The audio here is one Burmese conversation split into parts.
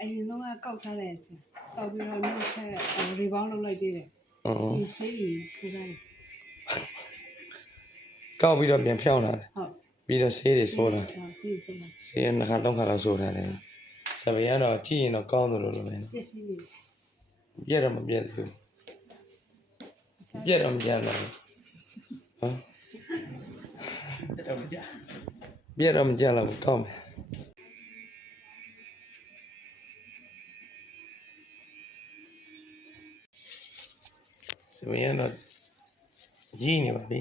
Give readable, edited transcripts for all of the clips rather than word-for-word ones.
အရင်တော့ကောက်ထားတယ်ကောက်ပြီးတော့နောက်ထပ်ရီဘောင်းလုပ်လိုက်သေးတယ်ဒီဆေးကြီးဆူလိုက်ကောက်ပြီးတော့ပြန်ဖြောင်းလာတယ်ဟုတ်ပြီးတော့ဆေးတွေဆိုးလာဆေးဆိုးလာဆေးနှစ်ခါသုံးခါလောက်ဆိုးထားတယ်စပယ်ကတော့ကြည့်ရင်တော့ကောင်းတယ်လို့လည်းပစ္စည်းတွေပြက်တော့မပြက်ဘူးပြက်တော့မပြက်တော့ဟမ်ပြက်တော့မကြတော့ဘူးကောင်းတယ်စပယ်ကတော့ကြီးနေပါပြီ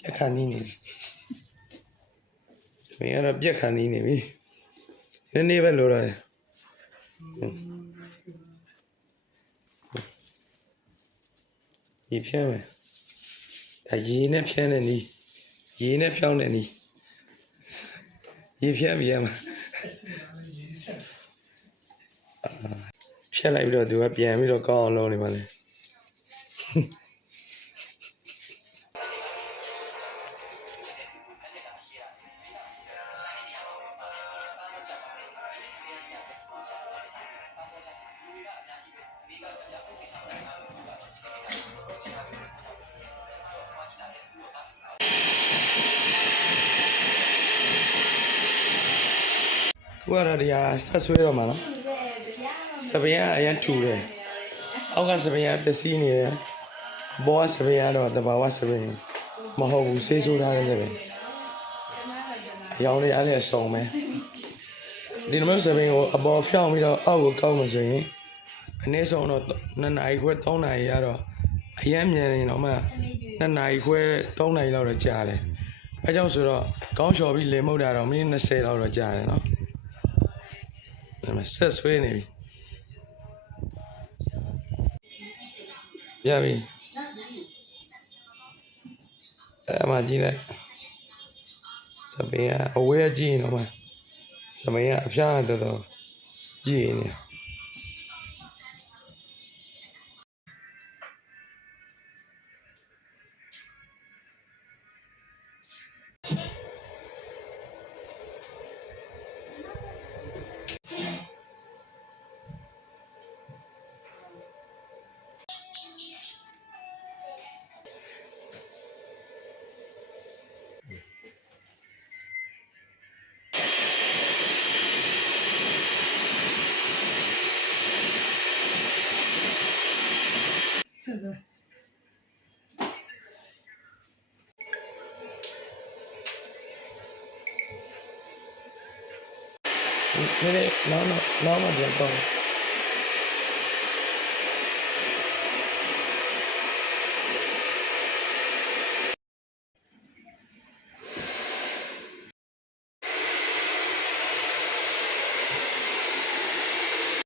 ပြက်ခါနီးနေပြီစပယ်ကတော့ပြက်ခါနီးနေပြီနည်းနည်းပဲလိုတော့ဒီဖြန်းမယ်ဒါရေနဲ့ဖြန်းတဲ့နီးရေနဲ့ဖြောင်းတဲ့နီးရေဖြန်းပြီးရမှာဖြန်းလိုက်ပြီးတော့သူကပြန်ပြီးတော့ကောင်းအောင်လုပ်နေပါလေခုကတော့တရားဆက်ဆွဲတော့မှာနော်စပယ်ကအရင်ထူတယ်အောက်ကစပယ်ကပစ္စည်းနေတယ်ဘောကစပယ်ကတော့တဘာဝစပယ်မဟုတ်ဘူးဆေးဆိုးထားတဲ့စပယ်ရောင်းလေးအဲ့ဒါစုံမယ်ဒီလိုမျိုးစပယ်ကိုအပေါ်ဖြောင်းပြီးတော့အောက်ကိုကောက်မှဆိုရင်အနည်းဆုံးတော့2နာရီခွဲ3နာရီရတော့အရင်မြန်နေတော့မှ2နာရီခွဲ3နာရီလောက်တော့ကြာတယ်အဲကြောင့်ဆိုတော့ကောင်းလျှော်ပြီးလေမှုတ်တာတော့မိနစ်20လောက်တော့ကြာတယ်နော်ဒါမှဆက်ဆွဲနေပြီရပြီအဲ့မှာကြည့်လိုက်စပယ်ကအဝေးကြည့်နေတော့မှစပယ်ကအဖျားတော်တော်ကြည့်နေဆက်သွားနည်းနည်းနောက်မှပြန်တော့